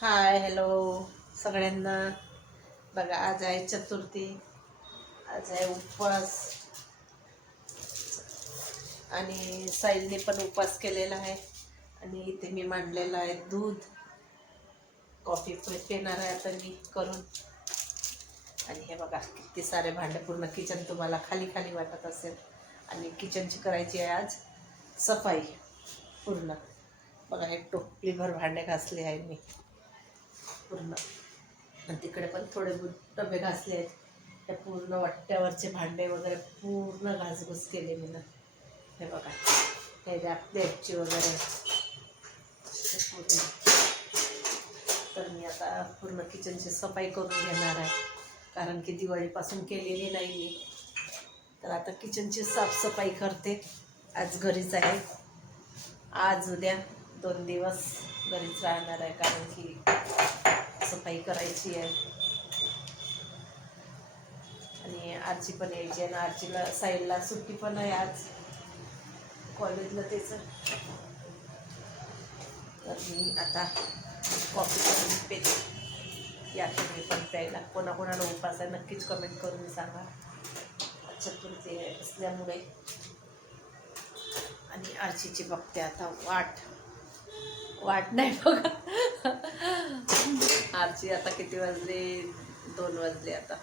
Hi hello सगळ्यांना. बघा आज आहे चतुर्थी. आज आहे उपवास. आणि साईलने पण उपवास केलेला आहे. आणि इथे मी मांडलेलं आहे दूध. कॉफी पण पिणार आहे आता मी करून. आणि हे बघा किती सारे भांडे पूर्ण किचन तुम्हाला खाली खाली वाटत असेल. आणि किचनची करायची आहे आज सफाई पूर्ण. बघा हे टोपलीभर भांडे घासले आहे मी. पूर्ण. आणि तिकडे पण थोडे डबे घासले आहेत. त्या पूर्ण वाट्यावरचे भांडे वगैरे पूर्ण घासघूस केले मी ना. हे बघा. हे द्या प्लेटची वगैरे. तर मी आता पूर्ण किचनची सफाई करून घेणार आहे. कारण की दिवाळीपासून केलेली नाही मी. तर आता किचनची साफसफाई करते. आज घरीच आहे. आज उद्या दोन दिवस. घरीच राहणार आहे कारण की सफाई करायची आहे. आणि आरची पण यायची आहे आणि आरचीला साईडला सुट्टी पण आहे आज. कॉलेजला त्याचं. तर मी आता कॉफी करून पेते. या तुम्ही पण प्यायला. कोणाकोणाला उपास आहे नक्कीच कमेंट करून सांगा. चतुर्थी असल्यामुळे. आणि आरचीची बघते आता वाट. वाट नाही बघा आरची आता किती वाजले? दोन वाजले आता.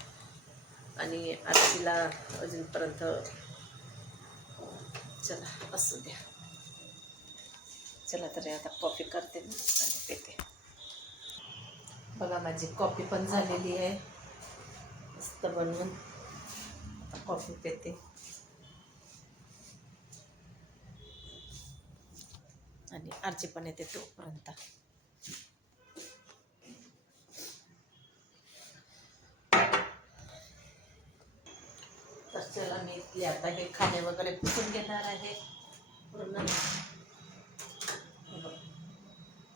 आणि आरतीला अजूनपर्यंत चला असू द्या. चला तरी आता कॉफी करते मी आणि पेते. बघा माझी कॉफी पण झालेली आहे. मस्त बनवून. आता कॉफी पेते आणि आरची पण येते तोपर्यंत. तर चला मी इथले आता हे खाणे वगैरे पुसून घेणार आहे. पूर्ण.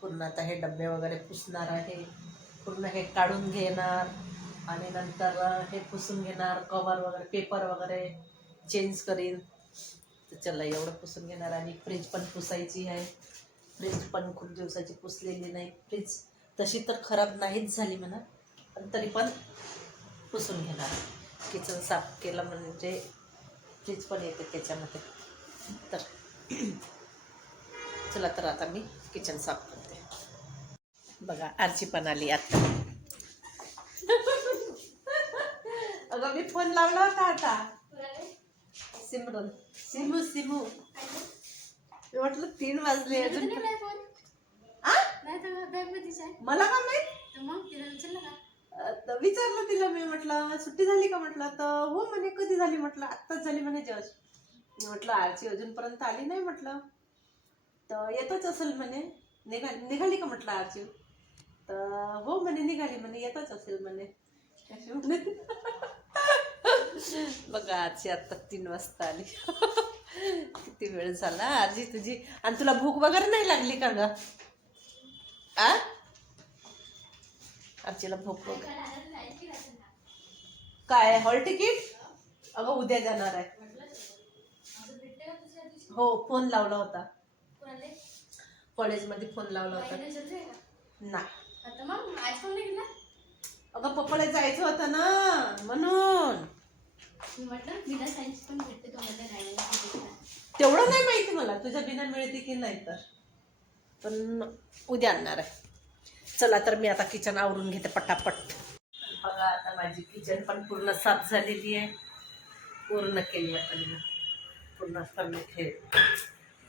पूर्ण आता हे डबे वगैरे पुसणार आहे. पूर्ण हे काढून घेणार. आणि नंतर हे पुसून घेणार. कवर वगैरे पेपर वगैरे चेंज करीन. तर चला एवढं पुसून घेणार. आणि फ्रीज पण पुसायची आहे. फ्रीज पण खूप दिवसाची पुसलेली नाही. फ्रीज तशी तर खराब नाहीच झाली म्हणा पण तरी पण पुसून घेणार. किचन साफ केलं म्हणजे फ्रीज पण येते त्याच्यामध्ये. तर चला तर आता मी किचन साफ करते. बघा आरची पण आली आता. अगं मी फोन लावला होता आता. सिमरन. सिमू सिमू. मी म्हटलं तीन वाजले अजून आ? मला का? अं, तर विचारलं तिला मी म्हटलं सुट्टी झाली का? म्हटलं तर हो म्हणे कधी झाली? म्हटलं आत्ताच झाली म्हणे जस्ट. मी म्हटलं आरची अजूनपर्यंत आली नाही म्हटलं. तर येतच असेल म्हणे. निघा निघाली का? म्हटलं आरची तर हो म्हणे निघाली म्हणे येतच असेल म्हणे. अशी म्हणे. बघा आरची आत्ता तीन वाजता आली. किती वेळ झाला? आजी तुझी आणि तुला भूक वगैरे नाही लागली का ग? आ? आजीला भूक वगैरे काय हॉल तिकीट? अगं उद्या जाणार आहे. हो फोन लावला होता. कॉलेजमध्ये फोन लावला होता. नाही. अगं पप्पाला जायचं होतं ना म्हणून. तेवढं नाही माहिती मला तुझ्या बिना मिळते की नाही तर. पण उद्या आणणार आहे. चला तर मी आता किचन आवरून घेते पटापट. बघा आता माझी किचन पण पूर्ण साफ झालेली आहे. पूर्ण केली आता पूर्ण करणं हे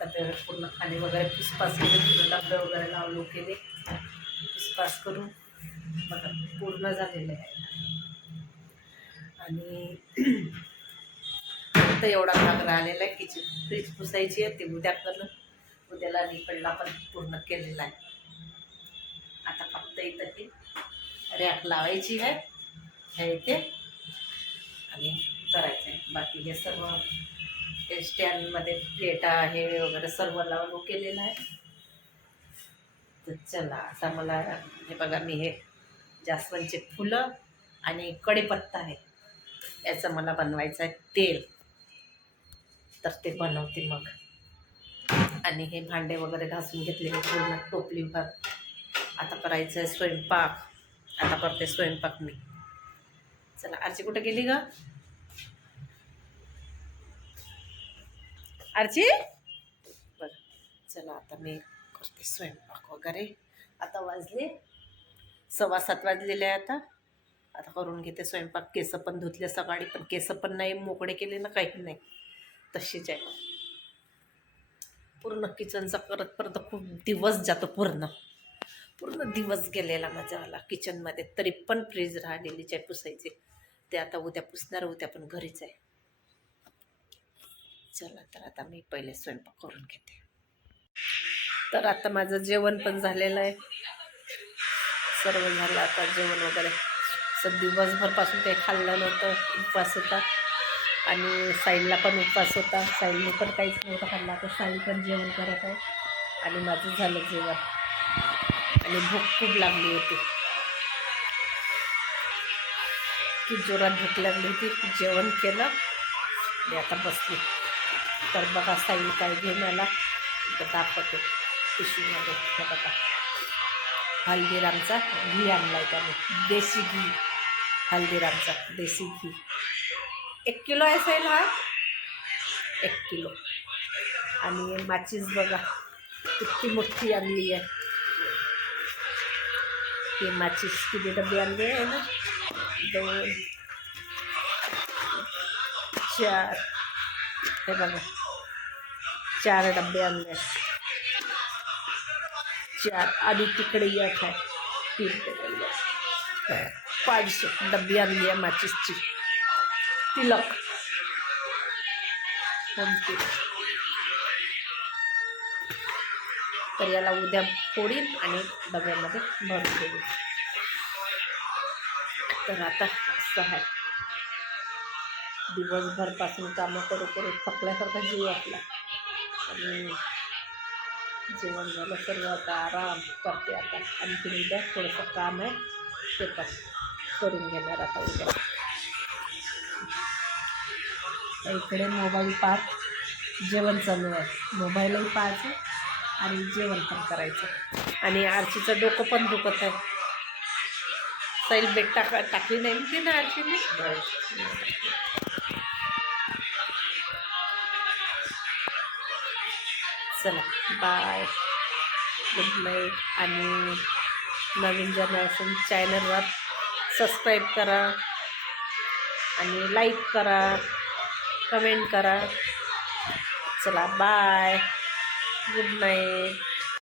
डबे पूर्ण खाणे वगैरे पुसपास केले पूर्ण डबे वगैरे लावलो केले. पुसपास करून बघा पूर्ण झालेलं आहे. आणि फक्त एवढा भाग राहिलेला आहे किचन फ्रीज पुसायची आहे ते उद्या करणं उद्याला निकडला पण पूर्ण केलेला आहे. आता फक्त इथं ती रॅक लावायची आहे ह्या इथे आणि करायचं आहे. बाकी हे सर्व हे स्टँडमध्ये प्लेटा हे वगैरे सर्व लावून केलेलं आहे. तर चला आता मला हे बघा मी हे जास्वंदचे फुलं आणि कडेपत्ता आहे. याचं मला बनवायचं आहे तेल. तर ते बनवते मग. आणि हे भांडे वगैरे घासून घेतले पूर्ण टोपलीभर आता करायचं आहे स्वयंपाक. आता करते स्वयंपाक मी. चला आरची कुठे गेली ग? आरची? बरं चला आता मी करते स्वयंपाक वगैरे. आता वाजले सव्वा सात वाजलेले आहे आता. आता करून घेते स्वयंपाक. केस पण धुतले सकाळी पण केस पण नाही मोकळे केले ना काही नाही. तशीच आहे. पूर्ण किचनचा करत परत खूप दिवस जातो पूर्ण. पूर्ण दिवस गेलेला माझ्यावाला किचनमध्ये. तरी पण फ्रीज राहिलेली आहे पुसायचे ते आता उद्या पुसणार उद्या पण घरीच आहे. चला तर आता मी पहिले स्वयंपाक करून घेते. तर आता माझं जेवण पण झालेलं आहे. सर्व झालं आता जेवण वगैरे असं दिवसभरपासून काही खाल्लं नव्हतं उपवास होता. आणि साईलला पण उपवास होता. साईलने पण काहीच नव्हतं खाल्ला. तर साईल पण जेवण करत आहे. आणि माझं झालं जेवण. आणि भूक खूप लागली होती. की जोरात भूक लागली होती. जेवण केलं. मी आता बसली. तर बघा साईल काय घेऊन आला. तर दाखवते. पिशवीमध्ये. बघा. हल्दीरामचा घी आणलाय त्याने. देशी घी. हल्दीरामचा देशी घी. एक किलो साईल हा? एक किलो. आणि माचीस बघा, किती मोठी आणली आहे. ही माचीस किती डबी आणली आहे ना? दोन, चार. हे बघा, चार डबे आणले. चार. आणि तिकडे एक आहे, तीन डबे पाचशे डब्बी आणली आहे माचीसची. तिलक. तर याला उद्या फोडीन आणि डब्यामध्ये भरून देईन. तर आता असं आहे. दिवसभरपासून कामं करू करू थकल्यासारखा जीव वाटला. आणि जेवण झालं सर्व आता आराम करते आता. आणखी उद्या थोडंसं काम आहे. ते पण करून घेणार आता उद्या. इकडे मोबाईल पाहत जेवण चालू आहे. मोबाईलही पाहायचं आणि जेवण पण करायचं. आणि आरशीचं डोकं पण दुखत आहे. सैल बेट टाका टाकली नाही ती ना आरशीने? चला बाय गुड नाईट आणि नवीन जनरेशन चॅनलवर सबस्क्राईब करा आणि लाईक करा कमेंट करा. चला बाय. Good night.